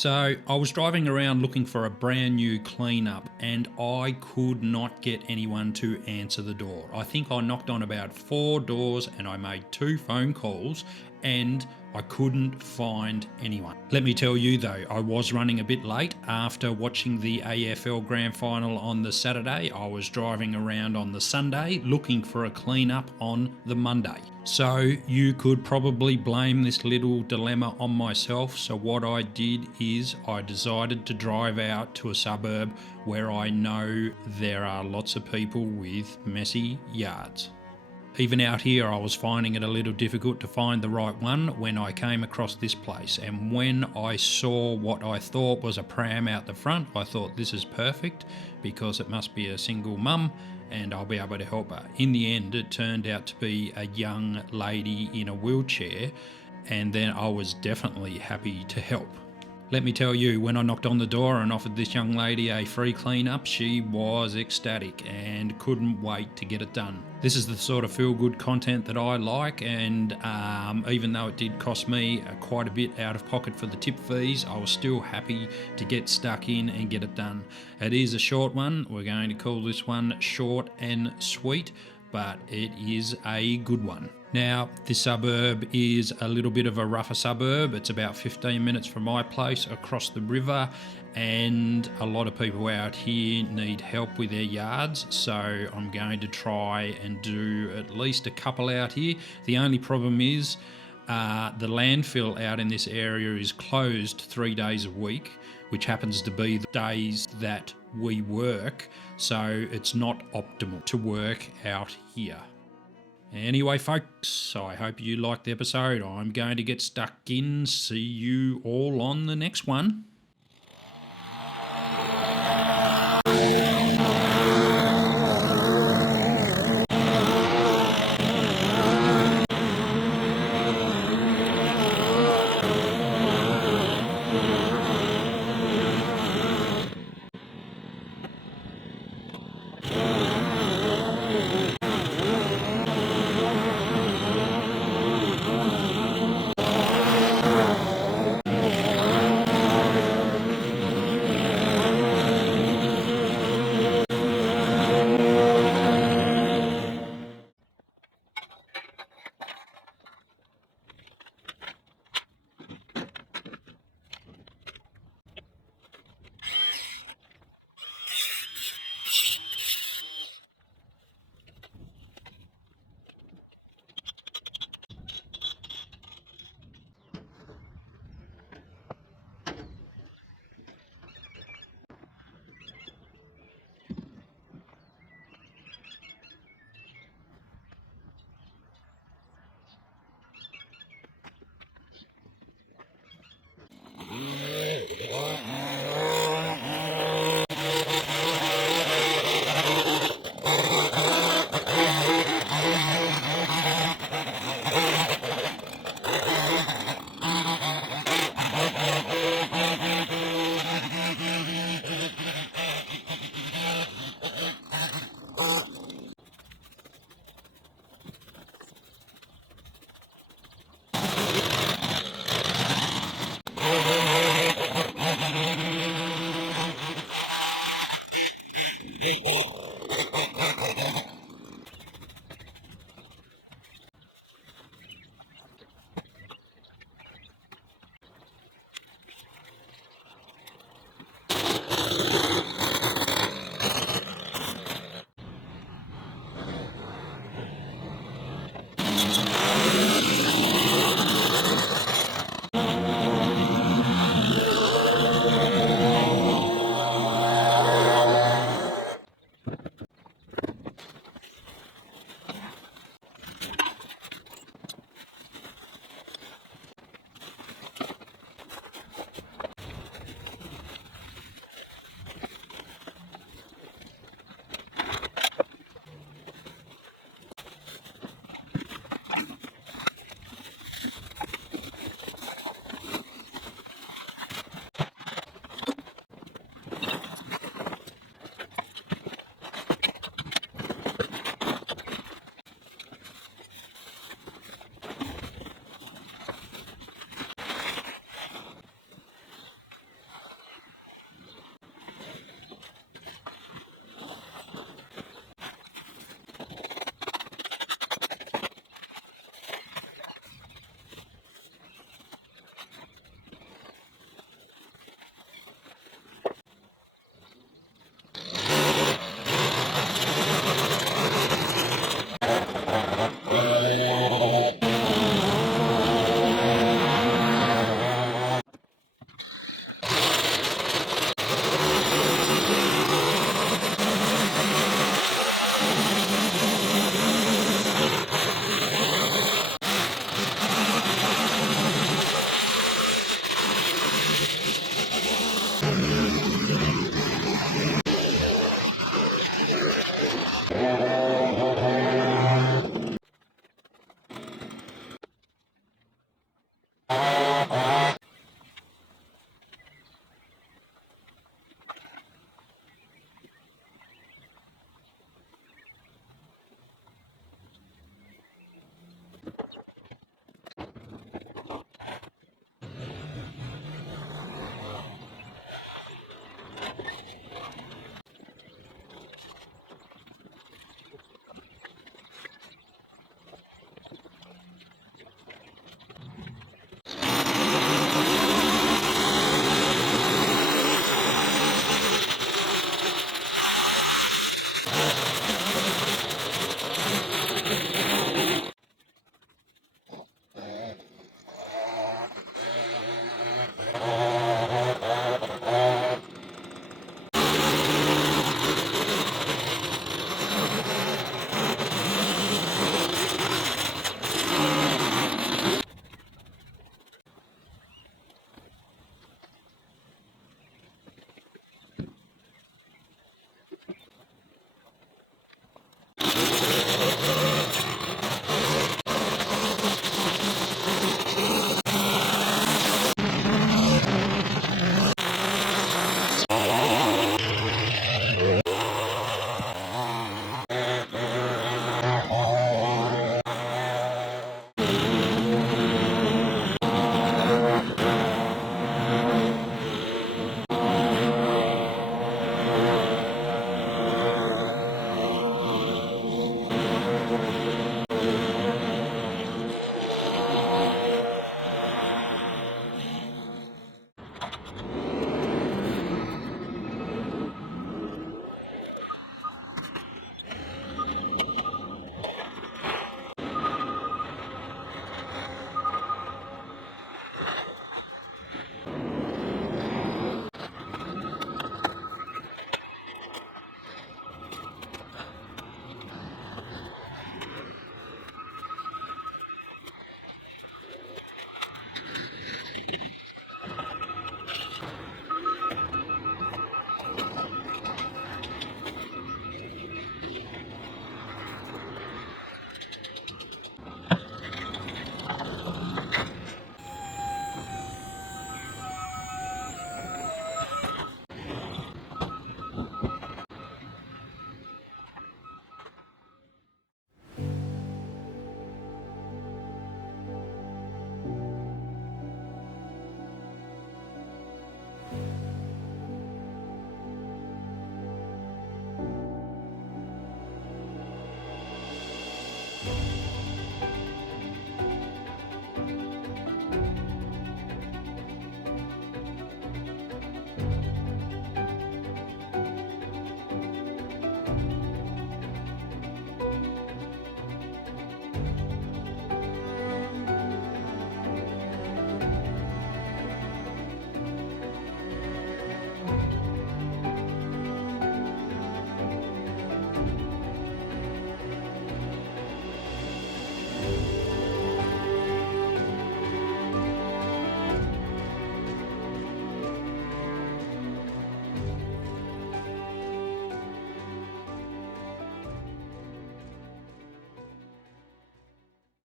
So I was driving around looking for a brand new cleanup and I could not get anyone to answer the door. I think I knocked on about 4 doors and I made 2 phone calls and I couldn't find anyone. Let me tell you though, I was running a bit late. After watching the AFL Grand Final on the Saturday, I was driving around on the Sunday looking for a cleanup on the Monday. So you could probably blame this little dilemma on myself. So what I did is I decided to drive out to a suburb where I know there are lots of people with messy yards. Even out here, I was finding it a little difficult to find the right one when I came across this place. And when I saw what I thought was a pram out the front, I thought this is perfect because it must be a single mum and I'll be able to help her. In the end, it turned out to be a young lady in a wheelchair, and then I was definitely happy to help. Let me tell you, when I knocked on the door and offered this young lady a free clean-up, she was ecstatic and couldn't wait to get it done. This is the sort of feel-good content that I like, and even though it did cost me quite a bit out of pocket for the tip fees, I was still happy to get stuck in and get it done. It is a short one. We're going to call this one short and sweet, but it is a good one. Now, this suburb is a little bit of a rougher suburb. It's about 15 minutes from my place across the river, and a lot of people out here need help with their yards, so I'm going to try and do at least a couple out here. The only problem is the landfill out in this area is closed 3 days a week, which happens to be the days that we work, so it's not optimal to work out here. Anyway, folks, I hope you liked the episode. I'm going to get stuck in. See you all on the next one.